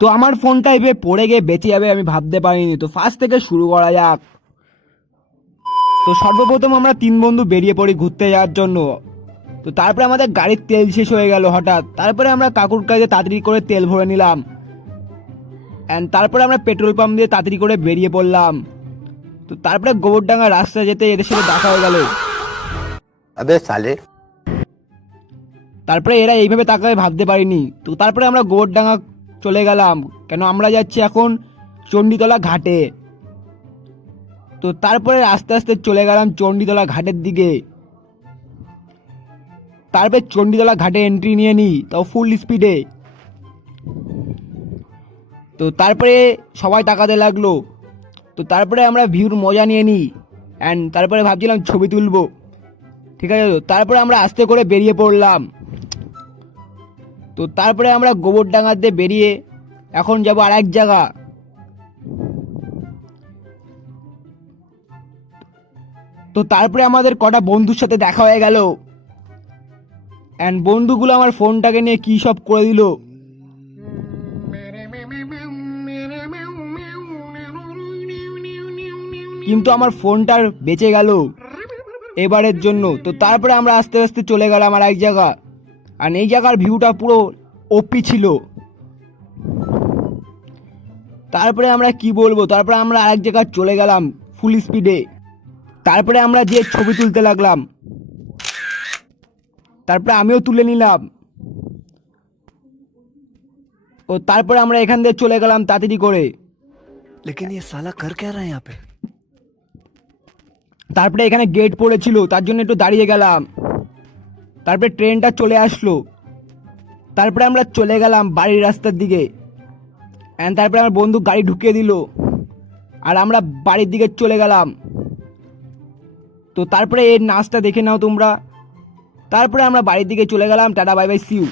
তো আমার ফোনটা এভাবে পড়ে গিয়ে বেঁচে যাবে আমি ভাবতে পারিনি। তো ফার্স্ট থেকে শুরু করা যাক। তো সর্বপ্রথম আমরা 3 বন্ধু বেরিয়ে পড়ি ঘুরতে যাওয়ার জন্য। তো তারপরে আমাদের গাড়ির তেল শেষ হয়ে গেল হঠাৎ। তারপরে আমরা কাকুর কাছে তাড়াতাড়ি করে তেল ভরে নিলাম, অ্যান্ড তারপরে আমরা পেট্রোল পাম্প দিয়ে তাড়াতাড়ি করে বেরিয়ে পড়লাম। তো তারপরে গোবরডাঙ্গা রাস্তা যেতে এদের সাথে দেখা হয়ে গেল। अबे साले। তারপরে এরা এইভাবে তাকাবে ভাবতে পারিনি। তো তারপরে আমরা গোবরডাঙ্গা চলে গেলাম, কেন আমরা যাচ্ছি এখন চণ্ডীতলা ঘাটে। তো তারপরে আস্তে আস্তে চলে গেলাম চণ্ডীতলা ঘাটের দিকে। তারপরে চণ্ডীতলা ঘাটে এন্ট্রি নিয়ে নিই, তাও ফুল স্পিডে। তো তারপরে সবাই তাকাতে লাগলো। তো তারপরে আমরা ভিউর মজা নিয়ে নিই, অ্যান্ড তারপরে ভাবছিলাম ছবি তুলবো, ঠিক আছে। তো তারপরে আমরা আস্তে করে বেরিয়ে পড়লাম। তো তারপরে আমরা গোবরডাঙ্গাতে বেরিয়ে এখন যাব আর এক জায়গা। তো তারপরে আমাদের কটা বন্ধুর সাথে দেখা হয়ে গেল, অ্যান্ড বন্ধুগুলো আমার ফোনটাকে নিয়ে কী সব করে দিল। কিন্তু আমার ফোনটার বেঁচে গেল এবারের জন্য। তো তারপরে আমরা আস্তে আস্তে চলে গেলাম আর এক জায়গা, আর এই জায়গার ভিউটা পুরো ওপি ছিল। তারপরে আমরা কি বলবো, তারপরে আমরা আরেক জায়গায় চলে গেলাম ফুল স্পিডে। তারপরে আমরা যে ছবি তুলতে লাগলাম, তারপরে আমিও তুলে নিলাম। ও তারপরে আমরা এখান থেকে চলে গেলাম তাড়াতাড়ি করে। लेकिन ये साला कर क्या रहा है यहाँ पे? তারপরে এখানে গেট পড়েছিল, তার জন্য একটু দাঁড়িয়ে গেলাম। তারপরে ট্রেনটা চলে আসলো। তারপরে আমরা চলে গেলাম বাড়ির রাস্তার দিকে, অ্যান্ড তারপরে আমার বন্ধু গাড়ি ঢুকিয়ে দিল, আর আমরা বাড়ির দিকে চলে গেলাম। তো তারপরে এর নাচটা দেখে নাও তোমরা। তারপরে আমরা বাড়ির দিকে চলে গেলাম। Tata, bye bye, see you.